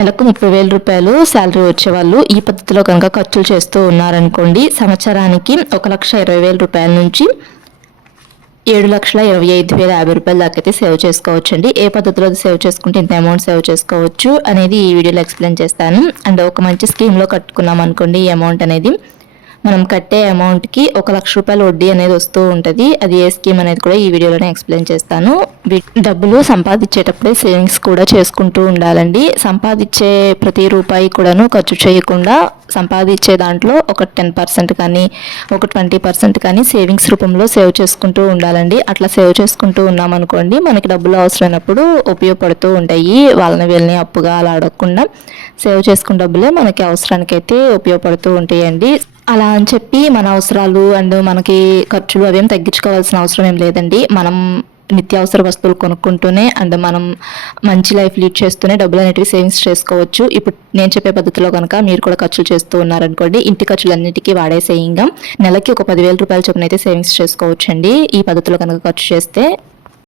నెలకు 30,000 రూపాయలు శాలరీ వచ్చేవాళ్ళు ఈ పద్ధతిలో కనుక ఖర్చులు చేస్తూ ఉన్నారనుకోండి, సంవత్సరానికి 1,20,000 రూపాయల నుంచి 7,25,050 రూపాయల దాకా అయితే సేవ్ చేసుకోవచ్చండి. ఏ పద్ధతిలో సేవ్ చేసుకుంటే ఇంత అమౌంట్ సేవ్ చేసుకోవచ్చు అనేది ఈ వీడియోలో ఎక్స్ప్లెయిన్ చేస్తాను. అండ్ ఒక మంచి స్కీమ్లో కట్టుకున్నాం అనుకోండి, ఈ అమౌంట్ అనేది మనం కట్టే అమౌంట్కి 1,00,000 రూపాయల వడ్డీ అనేది వస్తూ ఉంటుంది. అది ఏ స్కీమ్ అనేది కూడా ఈ వీడియోలోనే ఎక్స్ప్లెయిన్ చేస్తాను. డబ్బులు సంపాదించేటప్పుడే సేవింగ్స్ కూడా చేసుకుంటూ ఉండాలండి. సంపాదించే ప్రతి రూపాయి కూడాను ఖర్చు చేయకుండా సంపాదించే దాంట్లో ఒక 10% కానీ ఒక 20% కానీ సేవింగ్స్ రూపంలో సేవ్ చేసుకుంటూ ఉండాలండి. అట్లా సేవ్ చేసుకుంటూ ఉన్నామనుకోండి, మనకి డబ్బులు అవసరమైనప్పుడు ఉపయోగపడుతూ ఉంటాయి. వాళ్ళని వీళ్ళని అప్పుగా అలా అడగకుండా సేవ్ చేసుకున్న డబ్బులే మనకి అవసరానికైతే ఉపయోగపడుతూ ఉంటాయండి. అలా అని చెప్పి మన అవసరాలు అండ్ మనకి ఖర్చులు అవేం తగ్గించుకోవాల్సిన అవసరం ఏం లేదండి. మనం నిత్యావసర వస్తువులు కొనుక్కుంటూనే అండ్ మనం మంచి లైఫ్ లీడ్ చేస్తూనే డబ్బులు అనేటివి సేవింగ్స్ చేసుకోవచ్చు. ఇప్పుడు నేను చెప్పే పద్ధతిలో కనుక మీరు కూడా ఖర్చులు చేస్తూ ఉన్నారనుకోండి, ఇంటి ఖర్చులన్నిటికీ వాడేసేయంగా నెలకి ఒక 10,000 రూపాయల చొప్పున అయితే సేవింగ్స్ చేసుకోవచ్చండి ఈ పద్ధతిలో కనుక ఖర్చు చేస్తే.